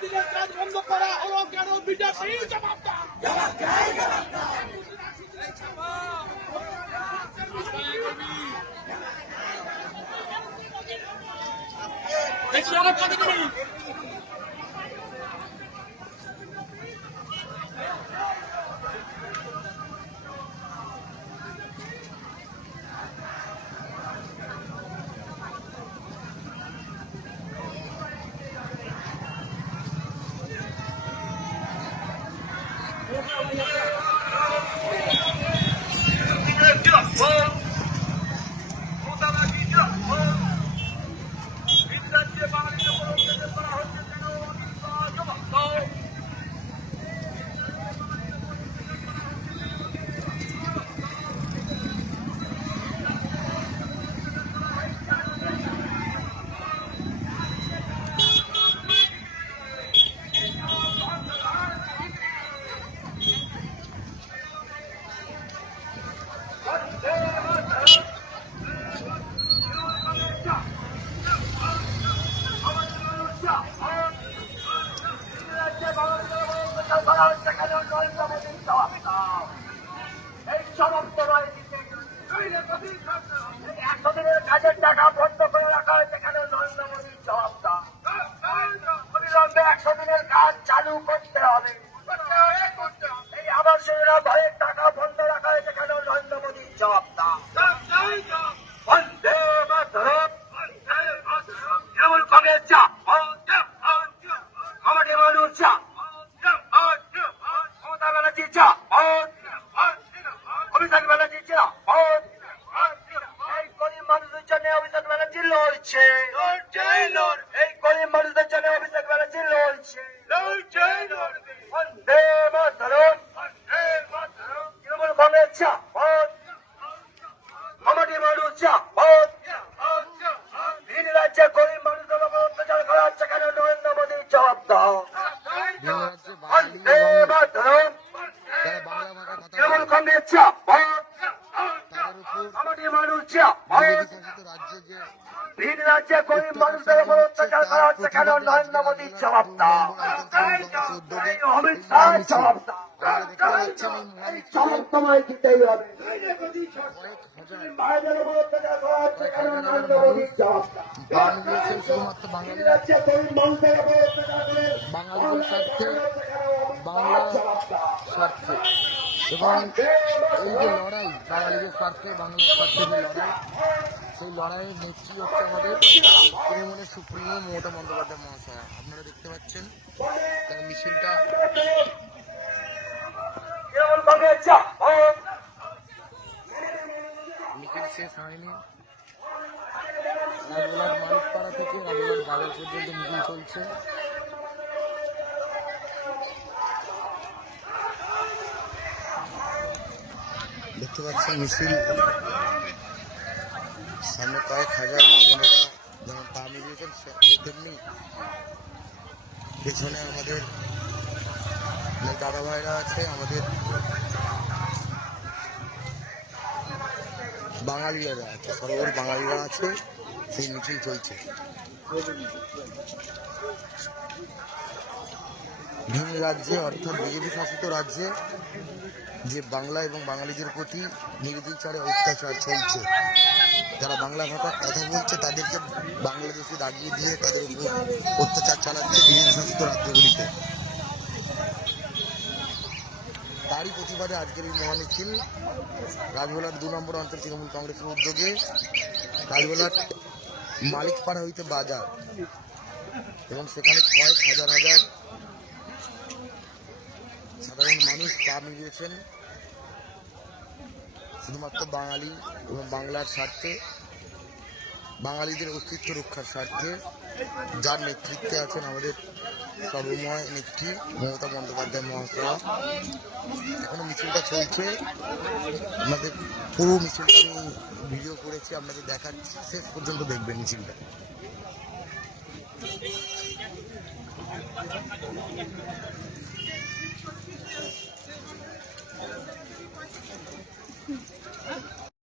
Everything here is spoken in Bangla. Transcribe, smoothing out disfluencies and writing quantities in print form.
দিনের কাজ বন্ধ করা হলো কেন? বিজেপি জবাব দাও। কাজের টাকা বন্ধ করে রাখা হয়েছে কেন? নরেন্দ্র মোদীর জবাব দাও। অবিলম্বে 100 দিনের কাজ চালু করতে হবে। এই আবাসিকরা ভয়ের টাকা বন্ধ রাখা হয়েছে কেন? নরেন্দ্র মোদীর জবাব দাও। বন্দে মাতরম, তৃণমূল কংগ্রেস যা, আমাদের মানুষ যা, মমতা ব্যানার্জি যা, অভিষেক ব্যানার্জি যা, এই গরিব মানুষদের জন্য অভিষেক ব্যানার্জি লড়ছে। এই গরিব মানুষদের জন্য অভিষেক ব্যানার্জি লড়ছে। বন্দে মাতরম, তৃণমূল কংগ্রেস যা, আমাদের মানুষ যা, ভিন রাজ্যে গরিব মানুষদের উপর অত্যাচার করা হচ্ছে কেন? নরেন্দ্র মোদীর জবাব দাও। বন্দে মাতরম, তৃণমূল কংগ্রেস যা, আমাদের মানুষ যা, ভিন রাজ্যে গরিব মানুষদের উপর অত্যাচার করা হচ্ছে কেন? নরেন্দ্র মোদীর জবাব দাও। অমিত শাহ জবাব দাও। এই জবাব তোমায় দিতেই হবে। ভাইদের উপর অত্যাচার করা হচ্ছে কেন? নরেন্দ্র মোদীর জবাব দাও। শুধুমাত্র ভিন রাজ্যে গরিব মানুষদের উপর অত্যাচার করে বাঙালিদের স্বার্থে, বাংলার স্বার্থে এবং এই যে লড়াই, বাঙালিদের স্বার্থে, বাংলার স্বার্থে যে লড়াই, সেই লড়াইয়ের নেত্রী হচ্ছে আমাদের তৃণমূলের সুপ্রিমো মমতা বন্দ্যোপাধ্যায় মহাশয়া। আপনারা দেখতে পাচ্ছেন তার মিছিলটা মিছিল শেষ হয়নি। রাজগোলার মালিকপাড়া থেকে রাজগোলার বাজার পর্যন্ত মিছিল চলছে। দেখতে পাচ্ছেন মিছিল সামনে কয়েক হাজার মা বোনেরা যেমন পা মিলিয়েছেন, তেমনি পেছনে আমাদের অনেক দাদা ভাইরা আছে, আমাদের বাঙালিরা আছে, সর্বর বাঙালিরা আছে। সেই মিছিল চলছে। ভিন রাজ্যে অর্থাৎ বিজেপি শাসিত রাজ্যে যে বাংলা এবং বাঙালিদের প্রতি নির্বিচারে অত্যাচার চলছে, যারা বাংলা ভাষার কথা বলছে তাদেরকে বাংলাদেশে দাগিয়ে দিয়ে তাদের উপর অত্যাচার চালাচ্ছে বিজেপি শাসিত রাজ্যগুলিতে। তারই প্রতিবাদে আজকের এই মহামিছিল রাজগোলার 2 নম্বর অঞ্চল তৃণমূল কংগ্রেসের উদ্যোগে রাজগোলার মালিকপাড়া হইতে বাজার এবং সেখানে কয়েক হাজার হাজার সাধারণ মানুষ পা মিলিয়েছেন শুধুমাত্র বাঙালি এবং বাংলার স্বার্থে, বাঙালিদের অস্তিত্ব রক্ষার স্বার্থে, যার নেতৃত্বে আছেন আমাদের সর্বময় নেত্রী মমতা বন্দ্যোপাধ্যায় মহাশয়া। এখনো মিছিলটা চলছে। আপনাদের পুরো মিছিলটা আমি ভিডিও করেছি, আপনাদের দেখার শেষ পর্যন্ত দেখবেন মিছিলটা।